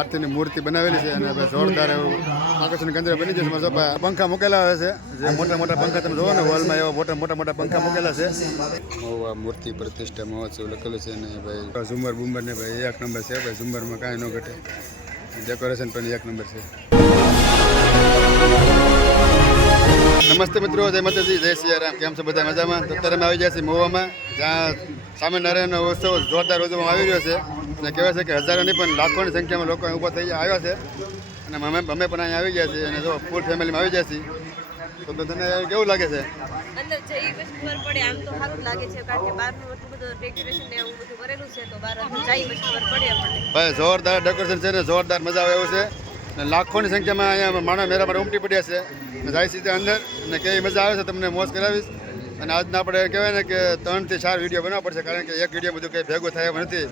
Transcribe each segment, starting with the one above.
આરતીની મૂર્તિ બનાવેલી છે અને જોરદાર એવું આકર્ષણ કેન્દ્ર બની જશે. પંખા મૂકેલા હોય છે, જે મોટા મોટા પંખા તમે જોવો ને હોલમાં એવા મોટા મોટા પંખા મૂકેલા છે. મૂર્તિ પ્રતિષ્ઠા મહોત્સવ લખેલું છે ને ભાઈ ઝુમર બુમર ને ભાઈ એક નંબર છે. ભાઈ ઝુમરમાં કાંઈ ન ઘટે, ડેકોરેશન પણ એક નંબર છે. નમસ્તે મિત્રો, જય માતાજી, જય સિયારામ. કેમ છો બધા? મજામાં? તો અત્યારે અમે આવી ગયા છીએ મહુવામાં, જ્યાં સ્વામિનારાયણનો ઉત્સવ જોરદાર ઉજવવામાં આવી રહ્યો છે. અને કહેવાય છે કે હજારોની પણ લાખોની સંખ્યામાં લોકો ઊભા થઈ આવ્યા છે. અને અમે પણ અહીંયા આવી ગયા છીએ અને જો ફૂલ ફેમિલીમાં આવી ગયા છીએ. તો તને કેવું લાગે છે? અંદર જઈ પછી ખબર પડે. આમ તો સારું લાગે છે, કારણ કે બહારનું એટલું બધું ડેકોરેશન ને એવું બધું કરેલું છે, તો બહાર અંદર જઈ પછી ખબર પડે આપણને. ભાઈ જોરદાર ડેકોરેશન છે ને જોરદાર મજા આવે એવું છે. અને લાખોની સંખ્યામાં અહીંયા માણસ મેરા પર ઉમટી પડ્યા છે. જાય સીધા અંદર અને કેવી મજા આવે છે તમને મોજ કરાવીશ. અને આજના આપણે કહેવાય ને કે 3 થી 4 વિડીયો બનાવવા પડશે, કારણ કે એક વિડીયો બધું કંઈ ભેગું થાય એમ નથી.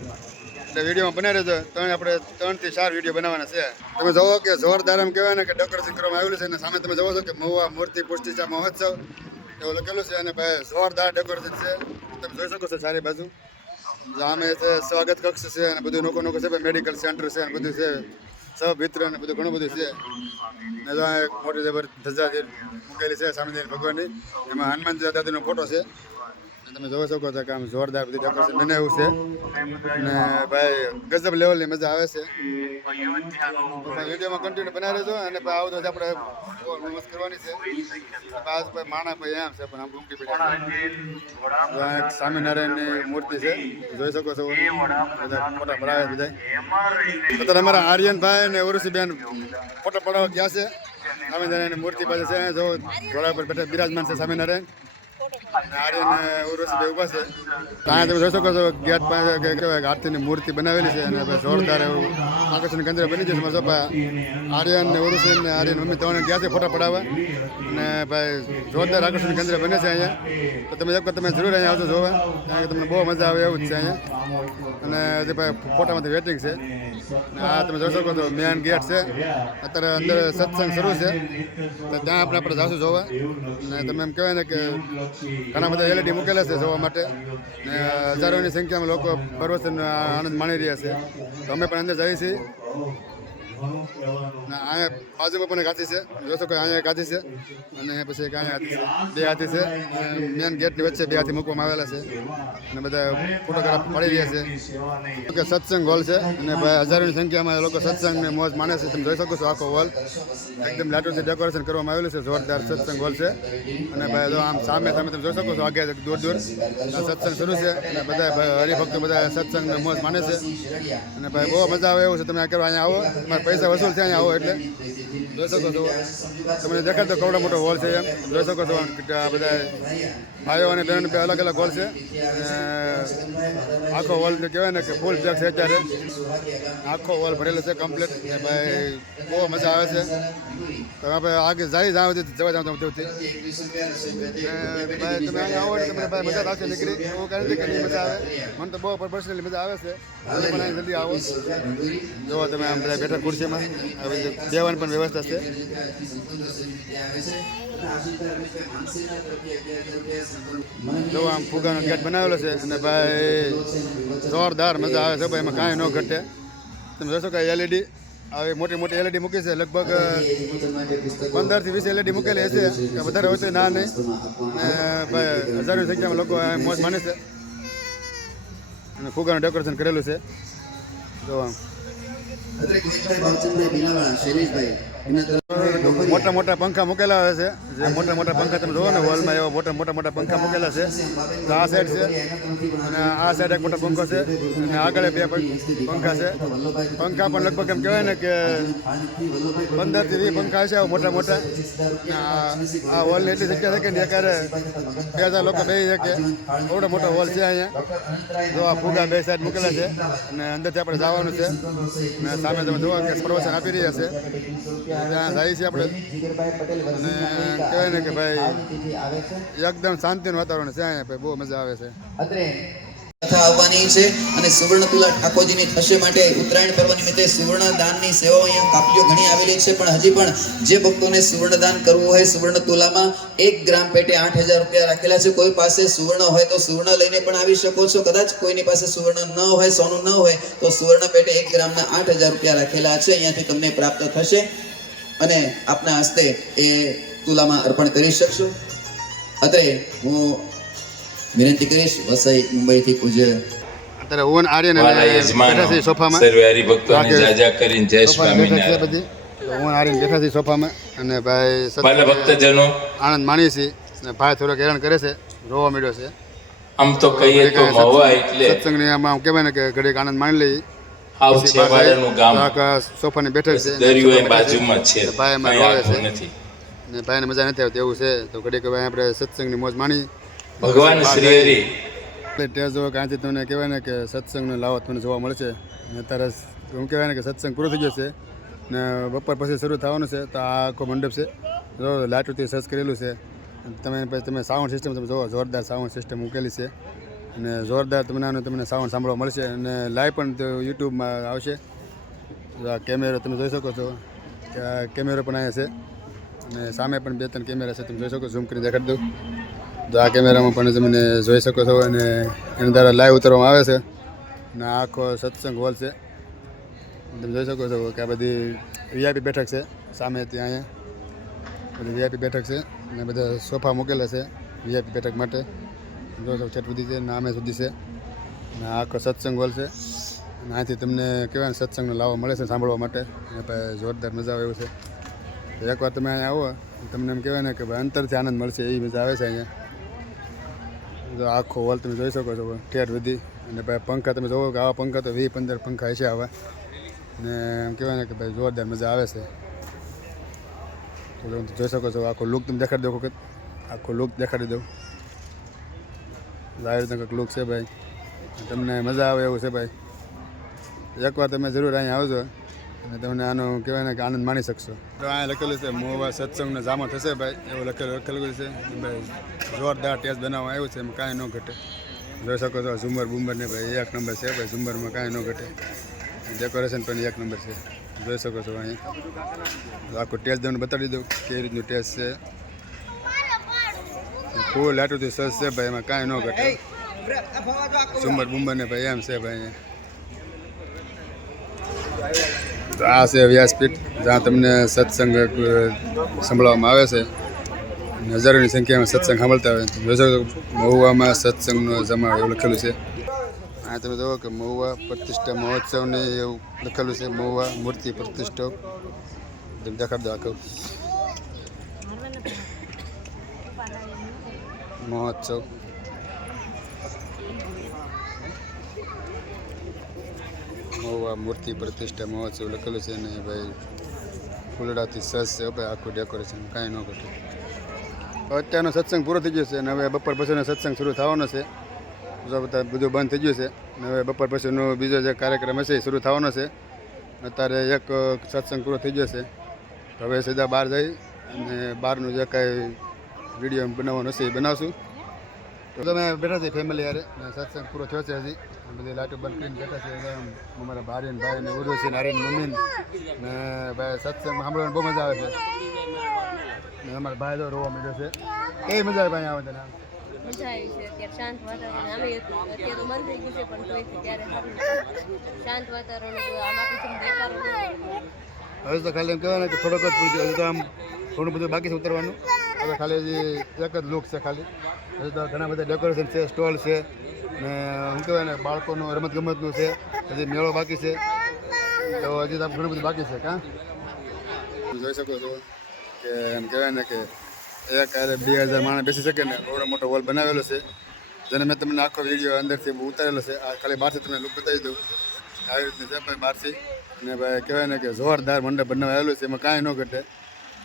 એટલે વિડીયોમાં બનાવી રહેજો. આપણે 3 થી 4 વિડીયો બનાવવાના છે. તમે જોવો કે જોરદાર એમ કહેવાય ને કે ડેકોરેશન કરવામાં આવેલું છે. અને સામે તમે જોવો છો કે મહુવા મૂર્તિ પુષ્ટિચા મહોત્સવ એવું લખેલું છે. અને ભાઈ જોરદાર ડેકોરેશન છે, તમે જોઈ શકો છો ચારે બાજુ. સામે છે સ્વાગત કક્ષ છે અને બધું નોકો છે. ભાઈ મેડિકલ સેન્ટર છે અને બધું છે, સબ મિત્ર ને બધું ઘણું બધું છે. ને જો એક મોટી જબર ધજા મૂકેલી છે સ્વામિનારાયણ ભગવાનની, એમાં હનુમાનજી દાદાનો ફોટો છે. તમે જોઈ શકો છો કે આમ જોરદાર બધી ડેકોરેશન બનાવ્યું છે. અને ભાઈ ગજબ લેવલની મજા આવે છે. વિડીયોમાં કન્ટિન્યુ બનાવી રહેજો. અને આવું તો આપણે મસ્ત કરવાની છે. આજ ભાઈ માણા ભાઈ એમ છે, પણ આમ ઉમટી પડ્યા. એક સ્વામિનારાયણની મૂર્તિ છે, જોઈ શકો છો. બધા ફોટા પડાવે બધા. અત્યારે અમારા આર્યનભાઈ અને ઉર્વશીબેન ફોટો પડાવવા ગયા છે. સ્વામિનારાયણની મૂર્તિ પાસે છે, જો ઘોડા પર બેઠા બિરાજમાન છે સ્વામિનારાયણ. આર્યન ઉર્વશીભાઈ ઉભા છે. ત્યાં તમે જોઈ શકો છો ગેટ પાસે કહેવાય આરતીની મૂર્તિ બનાવેલી છે. અને જોરદાર એવું આકર્ષણ કેન્દ્ર બની જશે. આર્યન ને ઉર્વશી ને આર્યન મમ્મી 3 ગયા છે ફોટા પડાવવા. અને ભાઈ જોરદાર આકર્ષણ કેન્દ્ર બને છે અહીંયા. તો તમે એક વખત તમે જરૂર અહીંયા આવજો જોવા, કારણ કે તમને બહુ મજા આવે એવું જ છે અહીંયા. અને હજી ભાઈ ફોટામાંથી વેટિંગ છે. આ તમે જોઈ શકો છો મેન ગેટ છે. અત્યારે અંદર સત્સંગ શરૂ છે, તો ત્યાં આપણે જાશું જોવા. અને તમે એમ કહેવાય ને કે ઘણા બધા એલઈડી મૂકેલા છે જોવા માટે. ને હજારોની સંખ્યામાં લોકો પરવસનો આનંદ માણી રહ્યા છે. તો અમે પણ અંદર જઈએ છીએ. અહીંયા બાજુમાં પણ એક હાથી છે, જોશો કે અહીંયા એક હાથી છે અને પછી એક અહીંયા હાથી છે. 2 હાથી છે. મેન ગેટની વચ્ચે 2 હાથી મૂકવામાં આવેલા છે. અને બધા ફોટોગ્રાફ પડી રહ્યા છે. કે સત્સંગ હોલ છે અને હજારોની સંખ્યામાં લોકો સત્સંગને મોજ માણે છે. તમે જોઈ શકો છો આખો હોલ એકદમ લાટોથી ડેકોરેશન કરવામાં આવેલું છે. જોરદાર સત્સંગ હોલ છે. અને ભાઈ જો આમ સામે તમે જોઈ શકો છો આગે દૂર દૂર સત્સંગ શરૂ છે. અને બધા હરિભક્તો બધા સત્સંગને મોજ માને છે. અને ભાઈ બહુ મજા આવે એવું છે. તમે અહીંયા આવો, પૈસા વસૂલ છે અહીંયા આવો એટલે. જોઈ શકો છો તમને દેખાડતો કવડો મોટો હોલ છે એમ. જોઈ શકો છો આ બધા ભાઈઓ અને બહેનો અલગ અલગ હોલ છે. આખો હોલ કહેવાય ને કે ફૂલ પેક છે અત્યારે. આખો હોલ ભરેલો છે કમ્પ્લીટ. ભાઈ બહુ મજા આવે છે. તો આપણે આગે જવા જાવ ભાઈ તમે અહીંયા આવો એટલે તમને ભાઈ મજા આવશે નીકળી. એવું કહે છે કે મજા આવે. મને તો બહુ પર્સનલી મજા આવે છે. તમે પણ અહીં જલ્દી આવો. જો તમે આમ બધા બેઠા ખુરશીમાં, બેવાની પણ વ્યવસ્થા છે. જો આમ ફુગાનો ગેટ બનાવેલો છે. અને ભાઈ જોરદાર મજા આવે છે. ભાઈ એમાં કાંઈ ન ઘટે. તમે જોશો કે એલઈડી આવી મોટી મોટી એલઈડી મૂકી છે. લગભગ 15 થી 20 એલઈડી મૂકેલી હશે, કે વધારે હોય ના નહીં. અને ભાઈ હજારોની સંખ્યામાં લોકો મોજ માને છે. અને ફુગાનું ડેકોરેશન કરેલું છે. જો આમ મોટા મોટા પંખા મૂકેલા હોય છે. જે મોટા મોટા પંખા તમે જોવો ને હોલમાં એવા મોટા મોટા પંખા મૂકેલા છે. તો આ સાઈડ છે અને આ સાઈડ એક મોટો પંખો છે. અને આગળ 2 પંખા છે. પંખા પણ લગભગ એમ કહેવાય ને કે 15 થી 20 પંખા છે મોટા મોટા. આ હોલની એટલી જગ્યા છે કે અત્યારે 2000 લોકો બેસી શકે. એવડો મોટો હોલ છે અહીંયા. જો આ ફુગા 2 સાઈડ મૂકેલા છે. અને અંદરથી આપણે જવાનું છે. અને સામે તમે જોવો કે પ્રવચન આપી રહ્યા છે. ત્યાં જાય છે આપણે. અને કહેવાય ને કે ભાઈ એકદમ શાંતિનું વાતાવરણ છે અહીંયા. ભાઈ બહુ મજા આવે છે. કથા આવવાની છે અને સુવર્ણ તુલા ઠાકોરજીની થશે માટે ઉત્તરાયણ પર્વ નિમિત્તે સુવર્ણ દાનની સેવાઓ અહીંયા કાપલીઓ ઘણી આવેલી છે, પણ હજી પણ જે ભક્તોને સુવર્ણ દાન કરવું હોય સુવર્ણ તુલામાં 1 ગ્રામ પેટે 8,000 રૂપિયા રાખેલા છે. કોઈ પાસે સુવર્ણ હોય તો સુવર્ણ લઈને પણ આવી શકો છો. કદાચ કોઈની પાસે સુવર્ણ ન હોય, સોનું ન હોય તો સુવર્ણ પેટે 1 ગ્રામના 8,000 રૂપિયા રાખેલા છે, અહીંયાથી તમને પ્રાપ્ત થશે અને આપના હસ્તે એ તુલામાં અર્પણ કરી શકશો. અત્રે હું વિનંતી કરીશ વસઈ મુંબઈથી પૂજ્ય અત્યારે ઓન આર્યન અને મારા યજમાનો બેઠા છે સોફામાં. સર્વે હરિભક્તોને જાજા કરીને જય સોફામાં બેઠા છે સ્વામિનારાયણ. બધી ઓન આર્યન બેઠા છે સોફામાં અને ભાઈ મારા ભક્તજનો, આનંદ માણીએ છીએ અને ભાઈ થોડોક હેરાન કરે છે, રોવા મળ્યો છે. આમ તો કહીએ તો મહુવા એટલે સત્સંગની આમાં કહેવાય ને કે ઘડીક આનંદ માણી લઈ. આવ છેવાડાનું ગામ, સોફાની બેઠક છે દરિયો એ બાજુમાં જ છે, ભાઈ એમાં કંઈ રોવે છે આગળ નથી. ને ભાઈને મજા નથી આવતી એવું છે, તો ઘડીક હવે આપણે સત્સંગની મોજ માણી. ભગવાન શ્રી હરિ ટેસ્ટ જોવો ક્યાંથી તમને કહેવાય ને કે સત્સંગનો લાવો તમને જોવા મળશે. ને અત્યારે એમ કહેવાય ને કે સત્સંગ પૂરો થઈ ગયો છે ને બપોર પછી શરૂ થવાનું છે. તો આ આખો મંડપ છે, જો લાઇટોથી સર્ચ કરેલું છે. તમે સાઉન્ડ સિસ્ટમ તમે જોવો, જોરદાર સાઉન્ડ સિસ્ટમ મૂકેલી છે અને જોરદાર તમને સાઉન્ડ સાંભળવા મળશે અને લાઈવ પણ યુટ્યુબમાં આવશે. આ કેમેરો તમે જોઈ શકો છો કે આ કેમેરો પણ અહીંયા છે અને સામે પણ 2-3 કેમેરા છે, તમે જોઈ શકો. ઝૂમ કરીને દેખાડી દઉં તો આ કેમેરામાં પણ તમે જોઈ શકો છો અને એના દ્વારા લાઈવ ઉતારવામાં આવે છે. અને આ આખો સત્સંગ હોલ છે, તમે જોઈ શકો છો કે આ બધી વીઆઈપી બેઠક છે. સામે ત્યાં અહીંયા બધી વીઆઈપી બેઠક છે અને બધા સોફા મૂકેલા છે વીઆઈપી બેઠક માટે. જોશો છેટ સુધી છે, નામે સુધી છે અને આ આખો સત્સંગ હોલ છે અને આથી તમને કહેવાય ને સત્સંગનો લાવો મળે છે સાંભળવા માટે અને ભાઈ જોરદાર મજા આવે એવું છે. એકવાર તમે અહીંયા આવો તમને એમ કહેવાય ને કે ભાઈ અંતરથી આનંદ મળશે, એવી મજા આવે છે અહીંયા. જો આખો હોલ તમે જોઈ શકો છો ઠેર સુધી અને ભાઈ પંખા તમે જોવો કે આવા પંખા તો 20-15 પંખા હશે આવા ને એમ કહેવાય ને કે ભાઈ જોરદાર મજા આવે છે. તો જોઈ શકો છો આખો લુક તમે દેખાડી દો વખત, આખો લુક દેખાડી દઉં. આવી રીતના કંઈક લુક છે ભાઈ, તમને મજા આવે એવું છે ભાઈ. એકવાર તમે જરૂર અહીંયા આવજો અને તમને આનો કહેવાય ને કે આનંદ માણી શકશો. તો અહીંયા લખેલું છે મહુવા સત્સંગનો જામો થશે ભાઈ, એવું લખેલું છે ભાઈ. જોરદાર ટેસ્ટ બનાવવામાં આવ્યું છે, એમાં કાંઈ ન ઘટે. જોઈ શકો છો ઝુંમર બુંબર ને ભાઈ 1 નંબર છે ભાઈ. ઝુંમરમાં કાંઈ ન ઘટે, ડેકોરેશન પણ 1 નંબર છે. જોઈ શકો છો અહીંયા આખું ટેસ્ટ તમને બતાવી દઉં કેવી રીતનું ટેસ્ટ છે. ફૂલ લાટુથી સસ છે ભાઈ, એમાં કાંઈ ન ઘટે. ઝુંમર બુંબર ને ભાઈ એમ છે ભાઈ અહીંયા. તો આ છે વ્યાસપીઠ, જ્યાં તમને સત્સંગ સંભળાવવામાં આવે છે. હજારોની સંખ્યામાં સત્સંગ સાંભળતા હોય. જોઈ શકો મહુવામાં સત્સંગનો જમાડો એવું લખેલું છે. આ તમે જુઓ કે મહુવા પ્રતિષ્ઠા મહોત્સવની એવું લખેલું છે. મહુવા મૂર્તિ પ્રતિષ્ઠા તમે દેખાડી દો આખું મહોત્સવ. મહુવા મૂર્તિ પ્રતિષ્ઠા મહોત્સવ લખેલું છે ને ભાઈ ફૂલડાથી સસ છે ભાઈ. આખું ડેકોરેશન કાંઈ ન ઘટે. અત્યારનો સત્સંગ પૂરો થઈ ગયો છે અને હવે બપોર પછીનો સત્સંગ શરૂ થવાનો છે. બધા બધું બંધ થઈ ગયું છે અને હવે બપોર પછીનો બીજો જે કાર્યક્રમ હશે એ શરૂ થવાનો છે. અત્યારે એક સત્સંગ પૂરો થઈ ગયો છે, તો હવે સીધા બહાર જઈ અને બહારનું જે કાંઈ વિડીયો બનાવવાનો હશે એ બનાવશું. તો તમે બેઠા છે ફેમિલી યારે, સત્સંગ પૂરો થયો છે હજી. બધી લાઈટો બંધ કરીને બેઠા છે અમારા ભાઈ ને ઉર્વશી નારાયણ મમ્મી ને ભાઈ. સત્સંગમાં સાંભળવાની બહુ મજા આવે છે ને અમારા ભાઈ તો રોવા મળ્યો છે. કેવી મજા આવે ભાઈ આવે તને? મજા આવી છે. અત્યારે શાંત વાતાવરણ અમે અત્યારે તો બંધ થઈ ગયું છે પણ તોય ત્યારે સારું શાંત વાતાવરણ આમાં પછી દેખાડો. હવે તો ખાલી એમ કહેવાય ને કે થોડોક જ પૂછ્યું, હજી તો આમ થોડું બધું બાકી છે ઉતરવાનું. હવે ખાલી હજી એક જ લુક છે ખાલી. હજી તો ઘણા બધા ડેકોરેશન છે, સ્ટોલ છે ને શું કહેવાય ને બાળકોનું રમતગમતનું છે. હજી મેળો બાકી છે, તો હજી તો ઘણું બધું બાકી છે. કાં જોઈ શકો છો કે એમ કહેવાય ને કે 2,000 માણસ બેસી શકે ને એવડો મોટો હોલ બનાવેલો છે, જેને મેં તમને આખો વિડીયો અંદરથી ઉતારેલો છે. આ ખાલી બહારથી તમને લુક બતાવી દઉં. આવી રીતની છે ભાઈ બહારથી. અને ભાઈ કહેવાય ને કે જોરદાર મંડપ બનાવેલું છે, એમાં કાંઈ ન ઘટે.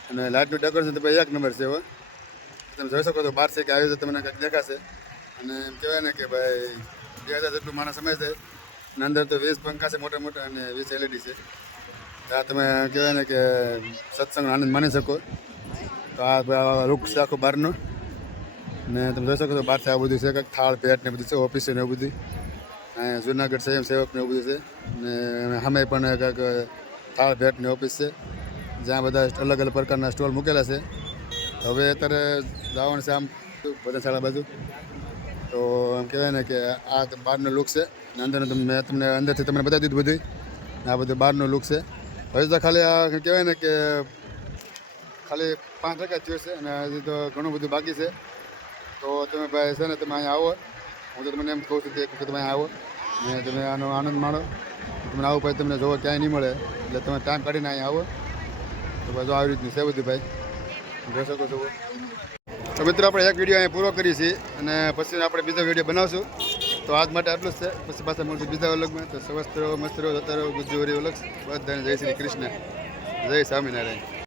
અને લાઇટનું ડેકોરેશન તો ભાઈ 1 નંબર છે. હવે તમે જોઈ શકો છો બહારથી કે આવી રીતે તમને કંઈક દેખાશે. અને એમ કહેવાય ને કે ભાઈ 2,000 જેટલું માણસ સમય છે અને અંદર તો 20 પંખા છે મોટા મોટા અને 20 LED છે. ત્યાં તમે કહેવાય ને કે સત્સંગનો આનંદ માણી શકો. તો આ લુક છે આખો બહારનો ને તમે જોઈ શકો છો. બહારથી આ બધું છે કંઈક થાળ પેટ ને બધું છે, ઓફિસે ને એવું બધું. અહીંયા જુનાગઢ સંયમ સેવકને એવું બધું છે અને સામે પણ કાંઈક થાળ ભેટની ઓફિસ છે જ્યાં બધા અલગ અલગ પ્રકારના સ્ટોલ મૂકેલા છે. હવે અત્યારે જવાનું છે આમ ભજનશાળા બાજુ. તો એમ કહેવાય ને કે આ બહારનો લુક છે અને અંદરનું મેં તમને અંદરથી તમને બતાવી દીધું બધું. આ બધું બહારનો લુક છે. હવે તો ખાલી આ કહેવાય ને કે ખાલી 5% થયું છે અને હજી તો ઘણું બધું બાકી છે. તો તમે ભાઈ છે ને તમે અહીંયા આવો. હું તો તમને એમ કહું છું કે એક વખત તમે અહીંયા આવો અને તમે આનો આનંદ માણો. તમને આવું પછી તમને જોવો ક્યાંય નહીં મળે એટલે તમે ટાઈમ કાઢીને અહીંયા આવો. તો બસ આવી રીતનું છે બધું ભાઈ, જોઈ શકો છો. તો મિત્રો આપણે એક વિડીયો અહીંયા પૂરો કરીએ છીએ અને પછી આપણે બીજો વિડીયો બનાવશું. તો આજ માટે આટલું જ છે. પછી પાછા મળશું બીજા અલગમાં. તો સ્વસ્થ રહો, મસ્ત રહો, જતા રહો, ગુજ્જુ રહો, અલગ બધાને જય શ્રી કૃષ્ણ, જય સ્વામિનારાયણ.